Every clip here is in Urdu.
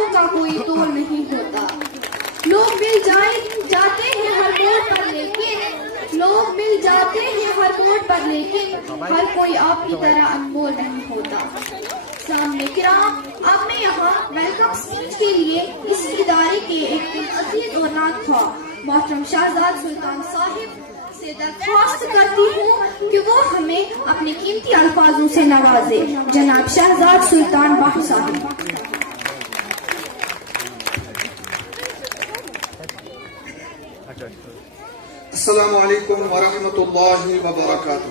خوشیوں کا کوئی تول نہیں ہوتا. لوگ مل جاتے ہیں ہر موڑ پر لیکن ہر کوئی آپ کی طرح انمول نہیں ہوتا. سامنے کرام، اب میں یہاں ویلکم اسپیچ کے لیے اس ادارے کے ایک عزیز اور نعت خواہ محترم شہزاد سلطان صاحب سے درخواست کرتی ہوں کہ وہ ہمیں اپنے قیمتی الفاظوں سے نوازے. جناب شہزاد سلطان باہو صاحب. السلام علیکم ورحمۃ اللہ وبرکاتہ.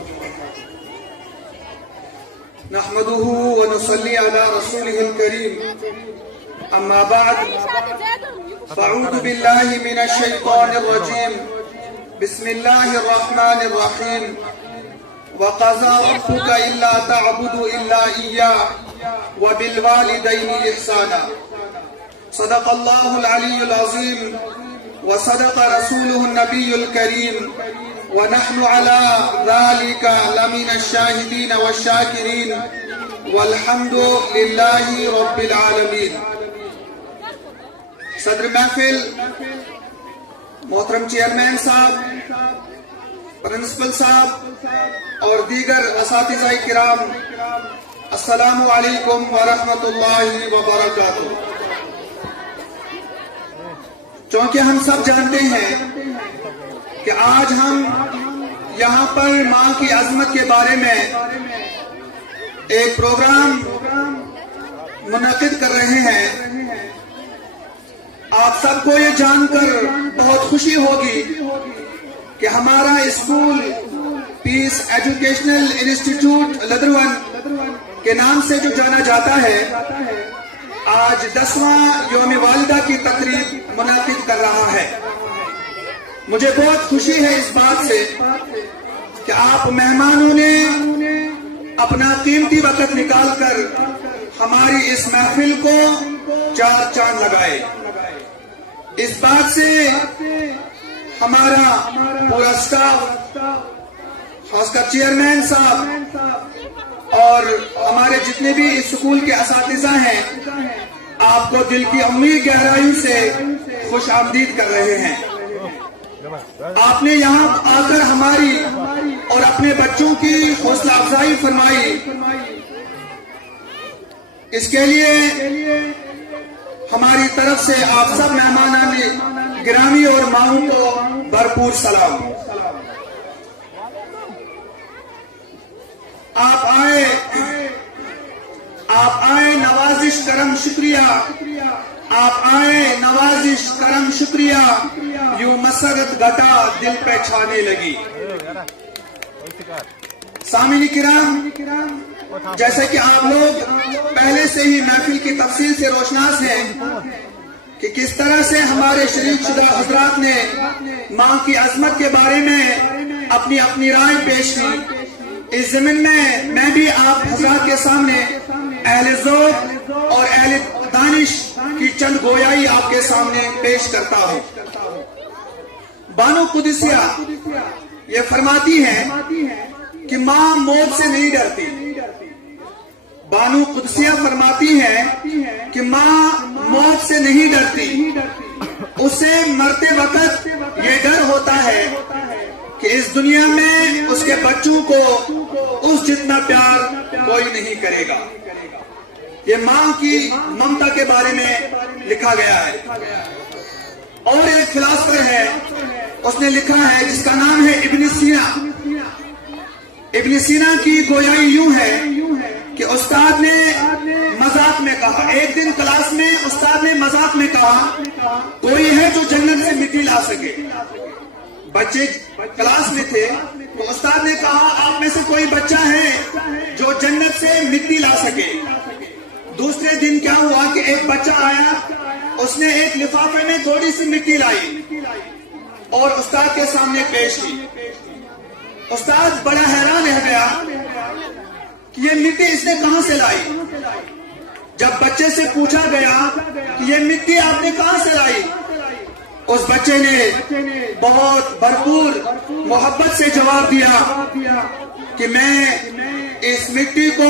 نحمده ونصلي على رسوله الكريم. اما بعد، فاعوذ باللہ من الشیطان الرجیم. بسم اللہ الرحمن الرحیم. وقضى ربك الا تعبدوا الا اياه وبالوالدين احسانا. صدق اللہ العلی العظیم وصدق رسوله النبي الكريم ونحن على ذلك لمن الشاهدين والشاكرين والحمد لله رب العالمين. صدر محفل محترم چیئرمین صاحب، پرنسپل صاحب اور دیگر اساتذہ کرام، السلام علیکم ورحمۃ اللہ وبرکاتہ. چونکہ ہم سب جانتے ہیں کہ آج ہم یہاں پر ماں کی عظمت کے بارے میں ایک پروگرام منعقد کر رہے ہیں. آپ سب کو یہ جان کر بہت خوشی ہوگی کہ ہمارا اسکول پیس ایجوکیشنل انسٹیٹیوٹ لدرون کے نام سے جو جانا جاتا ہے، آج 10واں یوم والدہ کی تقریب منعقد کر رہا ہے. مجھے بہت خوشی ہے اس بات سے کہ آپ مہمانوں نے اپنا قیمتی وقت نکال کر ہماری اس محفل کو چار چاند لگائے. اس بات سے ہمارا پورا اسٹاف، خاص کر چیئرمین صاحب اور ہمارے جتنے بھی اس اسکول کے اساتذہ ہیں، آپ کو دل کی عمیق گہرائیوں سے خوش آمدید کر رہے ہیں. آپ نے یہاں آ کر ہماری اور اپنے بچوں کی حوصلہ افزائی فرمائی. اس کے لیے ہماری طرف سے آپ سب مہمانان گرامی اور ماؤں کو بھرپور سلام. آپ آئے نوازش کرم شکریہ. آپ آئے نوازش کرم شکریہ. یوں مسرت گھٹا دل پہ چھانے لگی. سامعین کرام، جیسے کہ آپ لوگ پہلے سے ہی محفل کی تفصیل سے روشناس ہیں کہ کس طرح سے ہمارے شریک شدہ حضرات نے ماں کی عظمت کے بارے میں اپنی اپنی رائے پیش کی. اس ضمن میں بھی آپ حضرات کے سامنے اہل ذوق اور اہل دانش کی چند گویائی آپ کے سامنے پیش کرتا ہوں. بانو قدسیہ یہ فرماتی ہیں کہ ماں موت سے نہیں ڈرتی. بانو قدسیہ فرماتی ہیں کہ ماں موت سے نہیں ڈرتی. اسے مرتے وقت یہ ڈر ہوتا ہے کہ اس دنیا میں اس کے بچوں کو اس جتنا پیار کوئی نہیں کرے گا. یہ ماں کی ممتا کے بارے میں لکھا گیا ہے. اور ایک فلاسفر ہے، اس نے لکھا ہے جس کا نام ہے ابن سینا. ابن سینا کی گویائی یوں ہے کہ استاد نے مذاق میں کہا، ایک دن کلاس میں استاد نے مذاق میں کہا کوئی ہے جو جنت سے مٹی لا سکے. بچے کلاس میں تھے تو استاد نے کہا آپ میں سے کوئی بچہ ہے جو جنت سے مٹی لا سکے. دوسرے دن کیا ہوا کہ ایک بچہ آیا، اس نے ایک لفافے میں تھوڑی سی مٹی لائی اور استاد کے سامنے پیش کی. استاد بڑا حیران رہ گیا کہ یہ مٹی اس نے کہاں سے لائی. جب بچے سے پوچھا گیا کہ یہ مٹی آپ نے کہاں سے لائی، اس بچے نے بہت بھرپور محبت سے جواب دیا کہ میں اس مٹی کو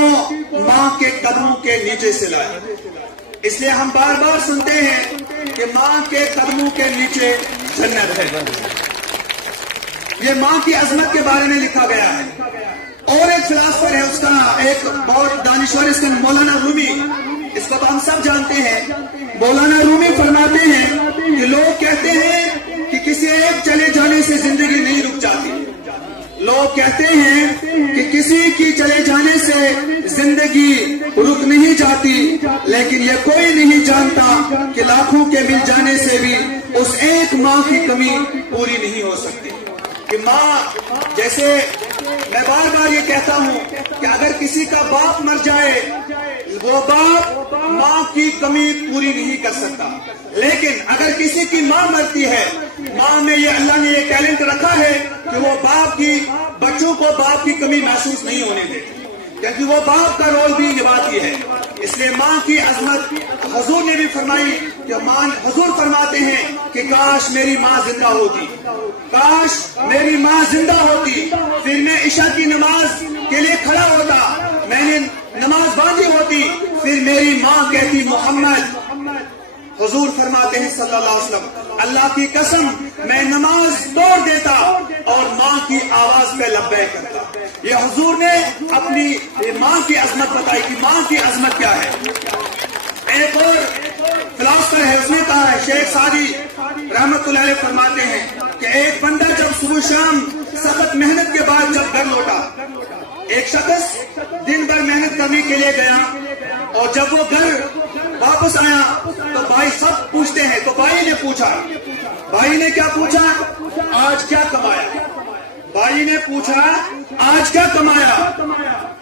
ماں کے قدموں کے نیچے سے لایا. اس لیے ہم بار بار سنتے ہیں کہ ماں کے قدموں کے نیچے جنت ہے. یہ ماں کی عظمت کے بارے میں لکھا گیا ہے. اور ایک فلاسفر ہے، اس کا ایک بہت دانشور، اس کا مولانا رومی، اس کو تو ہم سب جانتے ہیں. مولانا رومی فرماتے ہیں کہ لوگ کہتے ہیں کہ کسی ایک چلے جانے سے زندگی نہیں رک جاتی. لوگ کہتے ہیں کہ کسی کی چلے جانے سے زندگی رک نہیں جاتی، لیکن یہ کوئی نہیں جانتا کہ لاکھوں کے مل جانے سے بھی اس ایک ماں کی کمی پوری نہیں ہو سکتی. کہ ماں، جیسے میں بار بار یہ کہتا ہوں کہ اگر کسی کا باپ مر جائے، وہ باپ ماں کی کمی پوری نہیں کر سکتا. لیکن اگر کسی کی ماں مرتی ہے، ماں میں یہ اللہ نے یہ ٹیلنٹ رکھا ہے کہ وہ بچوں کو باپ کی کمی محسوس نہیں ہونے دیتی، کیونکہ وہ باپ کا رول بھی نبھاتی ہے. اس لیے ماں کی عظمت حضور نے بھی فرمائی کہ حضور فرماتے ہیں کہ کاش میری ماں زندہ ہوتی، کاش میری ماں زندہ ہوتی، پھر میں عشاء کی نماز کے لیے کھڑا ہوتا، میں نے نماز باندھی ہوتی، پھر میری ماں کہتی محمد. حضور فرماتے ہیں صلی اللہ علیہ وسلم، اللہ کی قسم میں نماز توڑ دیتا اور ماں کی آواز پہ لبیک کرتا. یہ حضور نے اپنی ماں کی عظمت بتائی کہ ماں کی عظمت کیا ہے. ایک اور فلاسفر ہے، اس نے کہا ہے، شیخ سعدی رحمت اللہ علیہ فرماتے ہیں کہ ایک بندہ جب صبح شام سخت محنت کے بعد جب گھر لوٹا، ایک شخص دن بھر محنت کرنے کے لیے گیا اور جب وہ گھر واپس آیا تو بھائی سب پوچھتے ہیں، تو بھائی نے پوچھا، بھائی نے کیا پوچھا؟ آج کیا کمایا؟ بھائی نے پوچھا آج کیا کمایا؟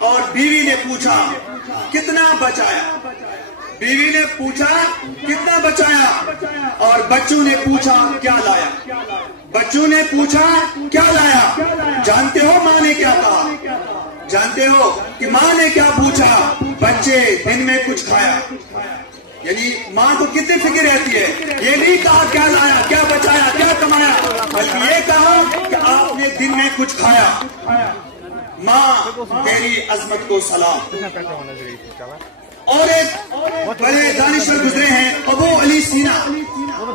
اور بیوی نے پوچھا کتنا بچایا؟ بیوی نے پوچھا کتنا بچایا؟ اور بچوں نے پوچھا کیا لایا؟ بچوں نے پوچھا کیا لایا؟ جانتے ہو ماں نے کیا کہا؟ جانتے ہو کہ ماں نے کیا پوچھا؟ بچے دن میں کچھ کھایا. یعنی ماں کو کتنی فکر رہتی ہے. یہ نہیں کہا کیا لایا، کیا بچایا، کیا کمایا، بلکہ یہ کہا کہ آپ نے دن میں کچھ کھایا. ماں تیری عظمت کو سلام. اور ایک بڑے دانشور گزرے ہیں ابو علی سینا،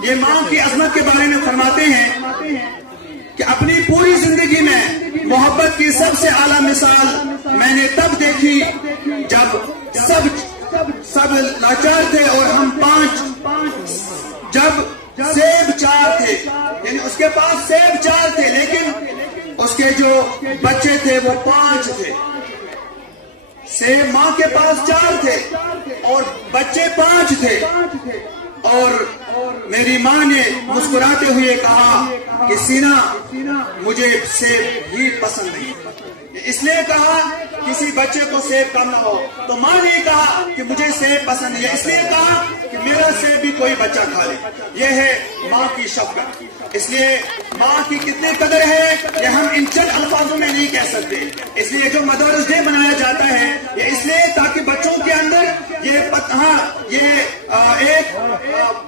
یہ ماں کی عظمت کے بارے میں فرماتے ہیں کہ اپنی پوری زندگی میں محبت کی سب سے اعلیٰ مثال میں نے تب دیکھی جب سب لاچار تھے اور ہم 5، جب سیب 4 تھے، یعنی اس کے پاس سیب 4 تھے لیکن اس کے جو بچے تھے وہ 5 تھے. سیب ماں کے پاس 4 تھے اور بچے 5 تھے. اور میری ماں نے مسکراتے ہوئے کہا کہ سینا مجھے سیب ہی پسند نہیں. اس لیے کہا کسی بچے کو سیب کم نہ ہو، تو ماں نے کہا کہ مجھے سیب پسند ہے، اس لیے کہا کہ میرا سیب بھی کوئی بچہ کھا لے. یہ ہے ماں کی شفقت. اس لیے ماں کی کتنی قدر ہے یہ ہم ان چند الفاظوں میں نہیں کہہ سکتے. اس لیے جو مدرس ڈے منایا جاتا ہے یہ اس لیے تاکہ بچوں کے اندر یہ ایک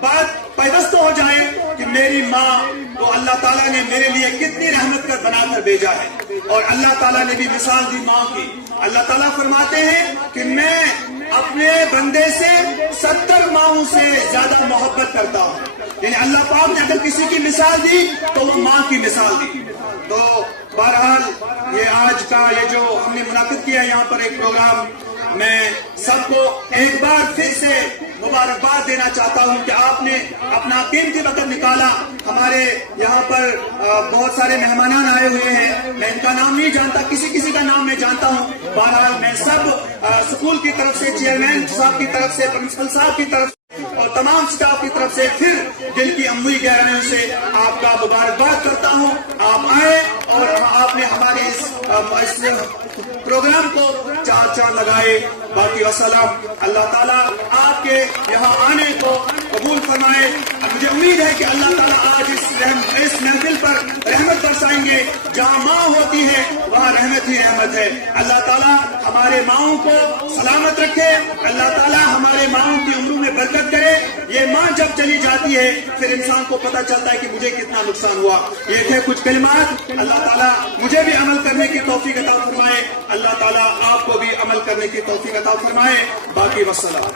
بات پیوست ہو جائے کہ میری ماں کو اللہ تعالیٰ نے میرے لیے کتنی رحمت کر بنا کر بھیجا ہے. اور اللہ تعالیٰ نے بھی مثال دی ماں کی. اللہ تعالیٰ فرماتے ہیں کہ میں اپنے بندے سے 70 ماؤں سے زیادہ محبت کرتا ہوں. یعنی اللہ پاک نے اگر کسی کی مثال دی تو وہ ماں کی مثال دی. تو بہرحال یہ آج کا یہ جو ہم نے منعقد کیا یہاں پر ایک پروگرام، میں سب کو ایک بار پھر سے مبارکباد دینا چاہتا ہوں کہ آپ نے اپنا قیمتی وقت نکالا. ہمارے یہاں پر بہت سارے مہمانان آئے ہوئے ہیں، میں ان کا نام نہیں جانتا، کسی کا نام میں جانتا ہوں. بہرحال میں سب اسکول کی طرف سے، چیئرمین صاحب کی طرف سے، پرنسپل صاحب کی طرف سے اور تمام سٹاف کی طرف سے پھر دل کی عموی گہرائیوں سے آپ کا مبارکباد کرتا ہوں. آپ آئے اور آپ نے ہمارے اس پروگرام کو 4 چاند لگائے. باقی وسلام. اللہ تعالیٰ آپ کے یہاں آنے کو قبول فرمائے. مجھے امید ہے کہ اللہ تعالیٰ آج اس محفل پر رحمت برسائیں گے. جہاں ماں ہوتی ہے وہاں رحمت ہی رحمت ہے. اللہ تعالیٰ ہمارے ماؤں کو سلامت رکھے. اللہ تعالیٰ ہمارے ماؤں کی عمروں میں برکت کرے. یہ ماں جب چلی جاتی ہے پھر انسان کو پتہ چلتا ہے کہ مجھے کتنا نقصان ہوا. یہ تھے کچھ کلمات. اللہ تعالیٰ مجھے بھی عمل کرنے کی توفیق عطا فرمائے. اللہ تعالیٰ آپ کو بھی عمل کرنے کی توفیق عطا فرمائے. باقی وسلام.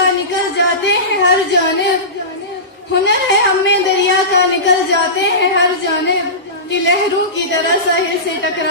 کا نکل جاتے ہیں ہر جانب، ہنر ہے ہمیں دریا کا نکل جاتے ہیں ہر جانب، کہ لہروں کی طرح ساحل سے ٹکرائے